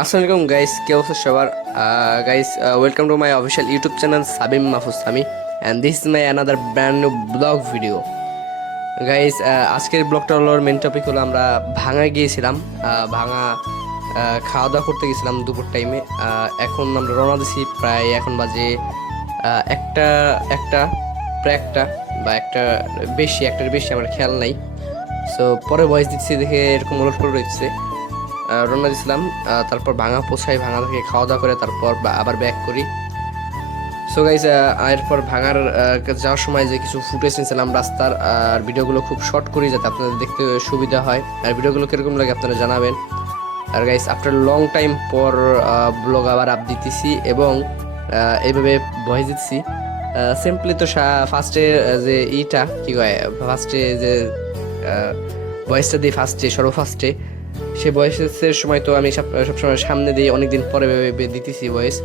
আসসালামু আলাইকুম গাইস, কি অবস্থা সবার? Guys, welcome to my official YouTube channel Sabim Mahfuz Sami, and this is my another brand new blog video. Guys, আজকের ব্লগটা হলো মেন টপিক হলো আমরা ভাঙা গিয়েছিলাম। ভাঙা খাওয়া দাওয়া করতে গেছিলাম দুপুর টাইমে। এখন আমরা রওনা দিছি, প্রায় এখন বাজে একটা একটা প্রায় একটা বা একটার বেশি আমার খেয়াল নাই। সো পরে ভয়েস দিচ্ছি দেখে এরকম উলট করে রয়েছে। রওনা দিয়েছিলাম, তারপর ভাঙা পৌঁছাই, ভাঙা থেকে খাওয়া দাওয়া করে তারপর আবার ব্যাক করি। সো গাইজ, এরপর ভাঙার যাওয়ার সময় যে কিছু ফুটেজ নিয়েছিলাম রাস্তার, আর ভিডিওগুলো খুব শর্ট করি যাতে আপনাদের দেখতে সুবিধা হয়। আর ভিডিওগুলো কীরকম লাগে আপনারা জানাবেন। আর গাইজ, আফটার লং টাইম পর ব্লগ আবার আপ দিতেছি এবং এইভাবে ভয়েস দিচ্ছি। সিম্পলি তো ফার্স্টে যে কি কয়, ফার্স্টে যে ভয়েসটা দিই সর্বফার্স্টে, সে ভয়েসের সময় তো আমি সবসময় সামনে দিয়ে অনেকদিন পরে দিতেছি ভয়েস।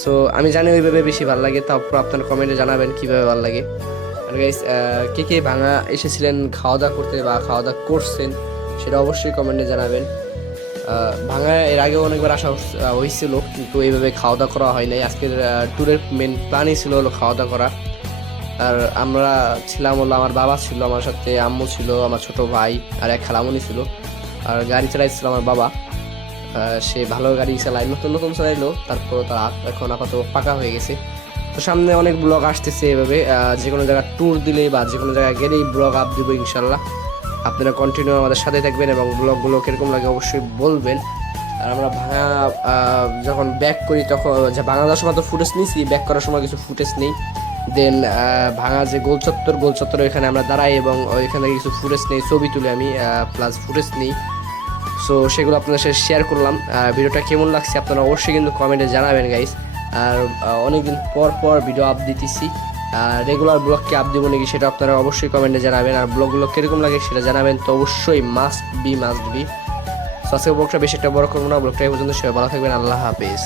সো আমি জানি ওইভাবে বেশি ভালো লাগে, তারপর আপনার কমেন্টে জানাবেন কীভাবে ভালো লাগে। আর গাইস, কে কে ভাঙা এসেছিলেন খাওয়া দাওয়া করতে বা খাওয়া দাওয়া করছেন সেটা অবশ্যই কমেন্টে জানাবেন। ভাঙা এর আগেও অনেকবার আসা হয়েছিল, কিন্তু এইভাবে খাওয়া দাওয়া করা হয় নাই। আজকের ট্যুরের মেন প্ল্যানই ছিল হলো খাওয়া দাওয়া করা। আর আমরা ছিলাম হলো, আমার বাবা ছিল আমার সাথে, আম্মু ছিল, আমার ছোট ভাই আর এক খালামণি ছিল। আর গাড়ি চালাইছিল আমার বাবা। সে ভালো গাড়ি চালায়, নতুন নতুন চালাইলো, তারপর তার এখন আপাতত পাকা হয়ে গেছে। তো সামনে অনেক ব্লগ আসতেছে এভাবে, যে কোনো জায়গায় ট্যুর দিলে বা যে কোনো জায়গায় গেলেই ব্লগ আপ দিব ইনশাল্লাহ। আপনারা কন্টিনিউ আমাদের সাথে থাকবেন এবং ব্লগগুলো কীরকম লাগে অবশ্যই বলবেন। আর আমরা ভাঙা যখন ব্যাক করি তখন ভাঙা যাওয়ার সময় তো ফুটেজ নিয়েছি, ব্যাক করার সময় কিছু ফুটেজ নেই। দেন ভাঙা যে গোল চত্বর ওইখানে আমরা দাঁড়াই এবং ওইখান থেকে কিছু ফুটেজ নেই, ছবি তুলে আমি প্লাস ফুটেজ নেই। সো সেগুলো আপনাদের সাথে শেয়ার করলাম। ভিডিওটা কেমন লাগছে আপনারা অবশ্যই কিন্তু কমেন্টে জানাবেন গাইস। আর অনেকদিন পর পর ভিডিও আপ দিতেছি, রেগুলার ব্লগকে আপ দিব নাকি সেটা আপনারা অবশ্যই কমেন্টে জানাবেন। আর ব্লগগুলো কীরকম লাগে সেটা জানাবেন, তো অবশ্যই মাস্ট বি। সো আজকে ব্লগটা বেশি একটা বড় করবো না, ব্লগটা এই পর্যন্ত সবাই ভালো থাকবেন, আল্লাহ হাফেজ।